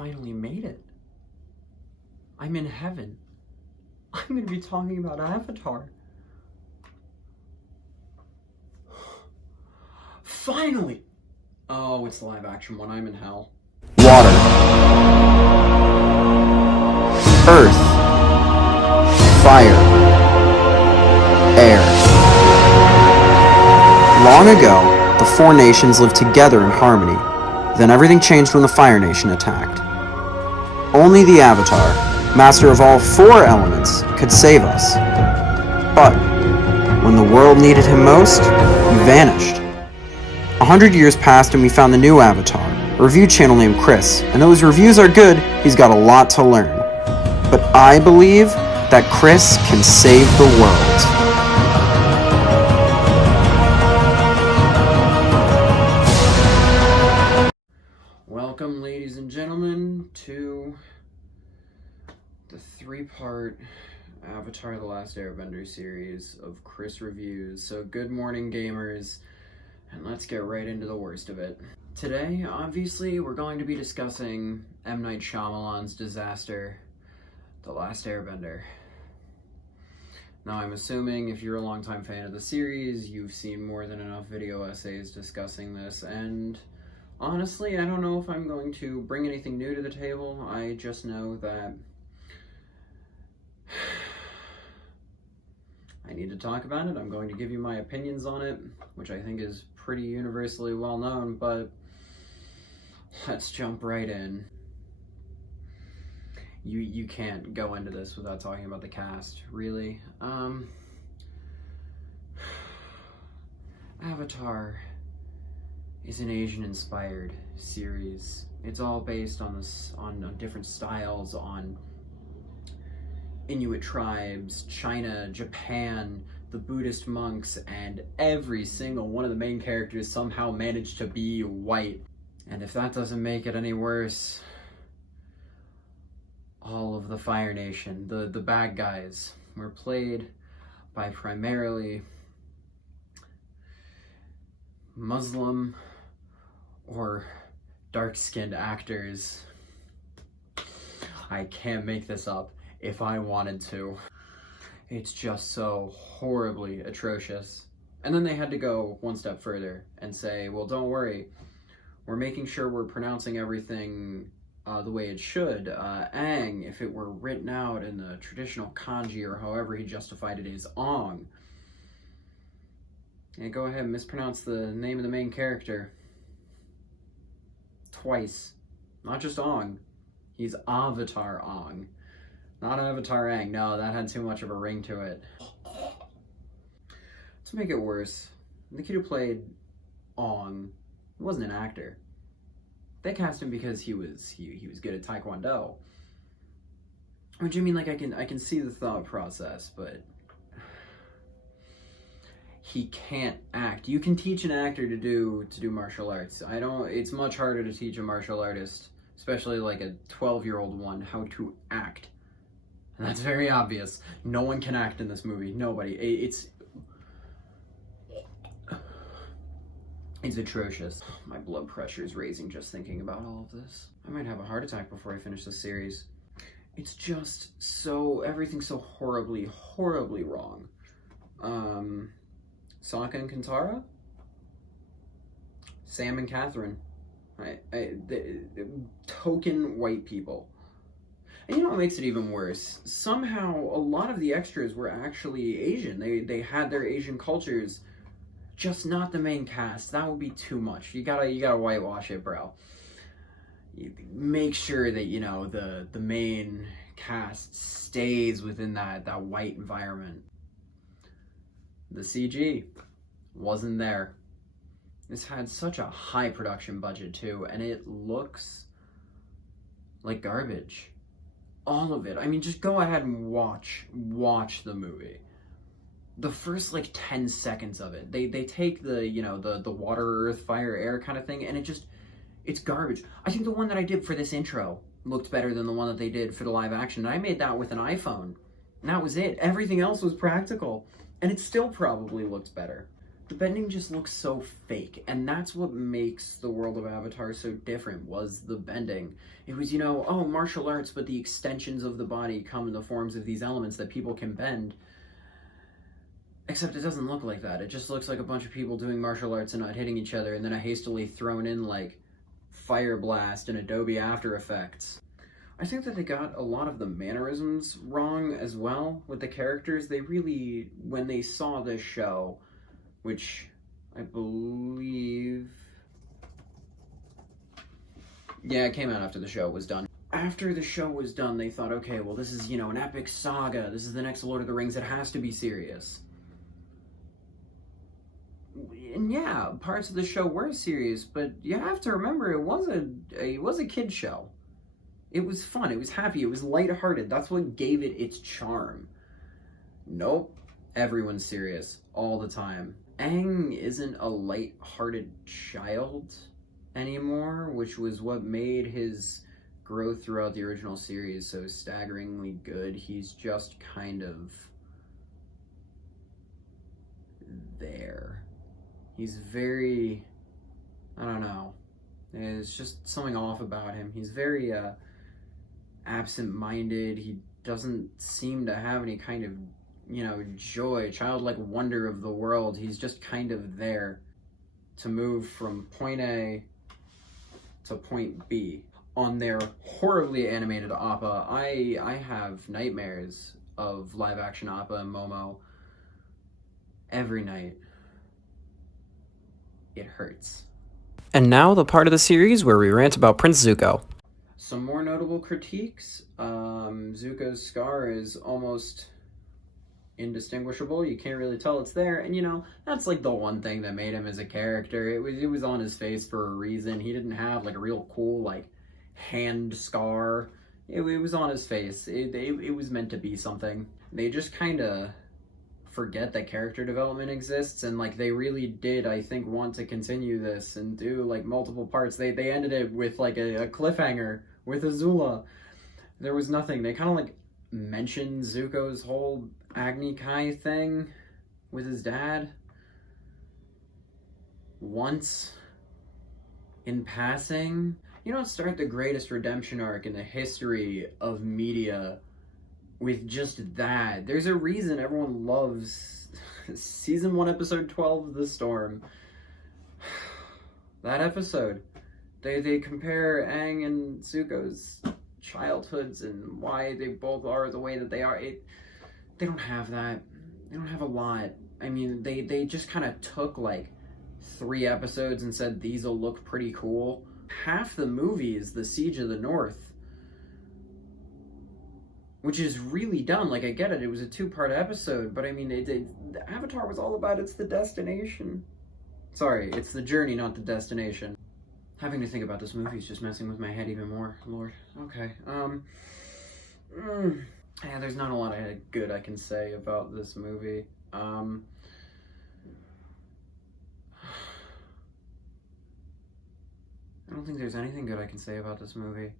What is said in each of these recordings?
finally made it. I'm in heaven. I'm going to be talking about Avatar. Finally! Oh, it's the live action one. I'm in hell. Water. Earth. Fire. Air. Long ago, the four nations lived together in harmony. Then everything changed when the Fire Nation attacked. Only the Avatar, master of all four elements, could save us. But when the world needed him most, he vanished. 100 years passed and we found the new Avatar, a review channel named Chris, and though his reviews are good, he's got a lot to learn. But I believe that Chris can save the world. Welcome, ladies and gentlemen, to the three-part Avatar: The Last Airbender series of Chris reviews. So good morning, gamers, and let's get right into the worst of it. Today, obviously, we're going to be discussing M. Night Shyamalan's disaster, The Last Airbender. Now, I'm assuming if you're a longtime fan of the series, you've seen more than enough video essays discussing this, and honestly, I don't know if I'm going to bring anything new to the table. I just know that I need to talk about it. I'm going to give you my opinions on it, which I think is pretty universally well known, but let's jump right in. You can't go into this without talking about the cast, really. Avatar is an Asian-inspired series. It's all based on different styles, on Inuit tribes, China, Japan, the Buddhist monks, and every single one of the main characters somehow managed to be white. And if that doesn't make it any worse, all of the Fire Nation, the bad guys, were played by primarily Muslim or dark-skinned actors. I can't make this up if I wanted to. It's just so horribly atrocious. And then they had to go one step further and say, well, don't worry, we're making sure we're pronouncing everything the way it should. Aang, if it were written out in the traditional kanji or however he justified it, is Ong. And go ahead and mispronounce the name of the main character twice. Not just Ong. He's Avatar Ong. Not Avatar Aang. No, that had too much of a ring to it. To make it worse, the kid who played Ong wasn't an actor. They cast him because he was good at Taekwondo. Which, I mean, like, I can see the thought process, but he can't act. You can teach an actor to do martial arts. It's much harder to teach a martial artist, especially like a 12-year-old one, how to act. And that's very obvious. No one can act in this movie. Nobody. It's atrocious. My blood pressure is raising just thinking about all of this. I might have a heart attack before I finish this series. It's just everything's so horribly, horribly wrong. Sokka and Kintara? Sam and Catherine. The token white people. And you know what makes it even worse? Somehow, a lot of the extras were actually Asian. They had their Asian cultures, just not the main cast. That would be too much. You gotta whitewash it, bro. You make sure that, you know, the main cast stays within that white environment. The CG wasn't there. This had such a high production budget too, and it looks like garbage. All of it. I mean, just go ahead and watch the movie. The first, like, 10 seconds of it, they take the, you know, the water, earth, fire, air kind of thing, and it's garbage. I think the one that I did for this intro looked better than the one that they did for the live action. And I made that with an iPhone, and that was it. Everything else was practical, and it still probably looked better. the bending just looks so fake, and that's what makes the world of Avatar so different, was the bending. It was, oh, martial arts, but the extensions of the body come in the forms of these elements that people can bend. Except it doesn't look like that. It just looks like a bunch of people doing martial arts and not hitting each other, and then a hastily thrown in, like, Fire Blast and Adobe After Effects. I think that they got a lot of the mannerisms wrong as well with the characters. They really, when they saw this show, which I believe, yeah, it came out after the show was done. After the show was done, they thought, okay, well, this is, an epic saga. This is the next Lord of the Rings. It has to be serious. And yeah, parts of the show were serious, but you have to remember it was a kid show. It was fun, it was happy, it was lighthearted. That's what gave it its charm. Nope, everyone's serious all the time. Aang isn't a lighthearted child anymore, which was what made his growth throughout the original series so staggeringly good. He's just kind of there. He's very, I don't know, there's just something off about him. He's very absent-minded. He doesn't seem to have any kind of, joy, childlike wonder of the world. He's just kind of there to move from point A to point B. On their horribly animated Appa, I have nightmares of live-action Appa and Momo every night. It hurts. And now the part of the series where we rant about Prince Zuko. Some more notable critiques. Zuko's scar is almost indistinguishable. You can't really tell it's there. And that's like the one thing that made him as a character. It was on his face for a reason. He didn't have like a real cool like hand scar. It was on his face. It was meant to be something. They just kind of forget that character development exists, and like they really did, I think, want to continue this and do like multiple parts. They ended it with like a cliffhanger with Azula. There was nothing. They kind of like mentioned Zuko's whole Agni Kai thing with his dad once in passing. You don't start the greatest redemption arc in the history of media with just that. There's a reason everyone loves season 1, episode 12, The Storm. That episode. They compare Aang and Zuko's childhoods and why they both are the way that they are. They don't have that. They don't have a lot. I mean, they just kind of took like 3 episodes and said these'll look pretty cool. Half the movie is the Siege of the North, which is really dumb. Like, I get it, it was a 2-part episode, but I mean, the Avatar was all about it's the destination. Sorry, it's the journey, not the destination. Having to think about this movie is just messing with my head even more. Lord. Okay. Yeah, there's not a lot of good I can say about this movie. I don't think there's anything good I can say about this movie.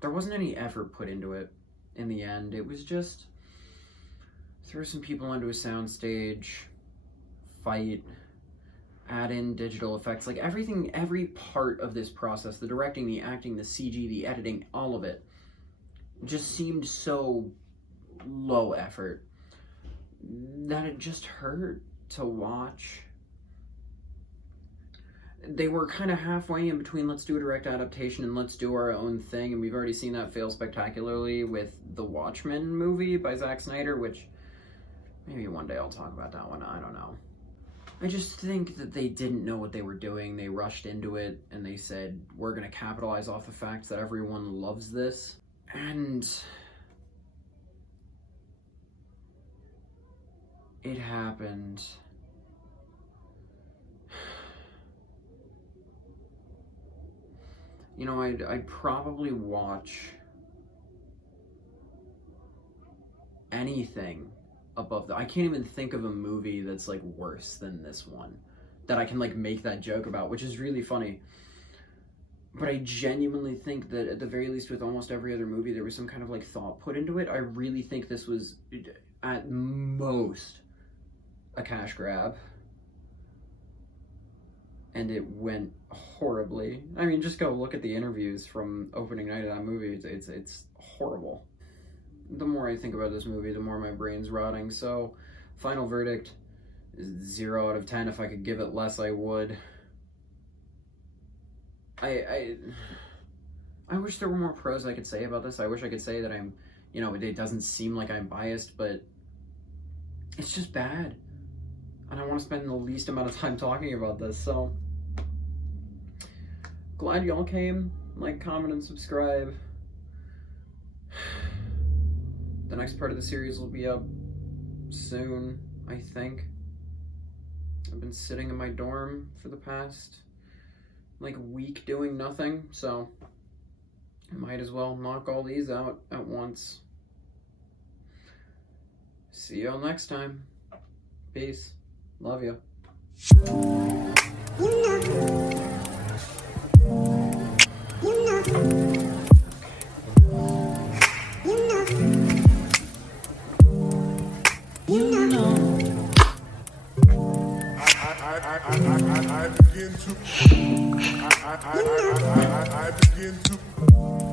There wasn't any effort put into it in the end. It was just throw some people onto a soundstage, fight, add in digital effects, like everything, every part of this process, the directing, the acting, the CG, the editing, all of it just seemed so low effort that it just hurt to watch. They were kind of halfway in between let's do a direct adaptation and let's do our own thing, and we've already seen that fail spectacularly with the Watchmen movie by Zack Snyder, which maybe one day I'll talk about that one, I don't know. I just think that they didn't know what they were doing. They rushed into it and they said, we're gonna capitalize off the fact that everyone loves this. And it happened. You know, I'd probably watch anything above that. I can't even think of a movie that's like worse than this one that I can like make that joke about, which is really funny. But I genuinely think that at the very least with almost every other movie there was some kind of like thought put into it. I really think this was at most a cash grab. and it went horribly. I mean, just go look at the interviews from opening night of that movie. It's horrible. The more I think about this movie, the more my brain's rotting. So, final verdict is 0 out of 10. If I could give it less, I would. I wish there were more pros I could say about this. I wish I could say that I'm, it doesn't seem like I'm biased, but it's just bad. And I want to spend the least amount of time talking about this, so glad y'all came. Like, comment, and subscribe. The next part of the series will be up soon, I think. I've been sitting in my dorm for the past, week doing nothing, so I might as well knock all these out at once. See y'all next time. Peace. Love you. I begin to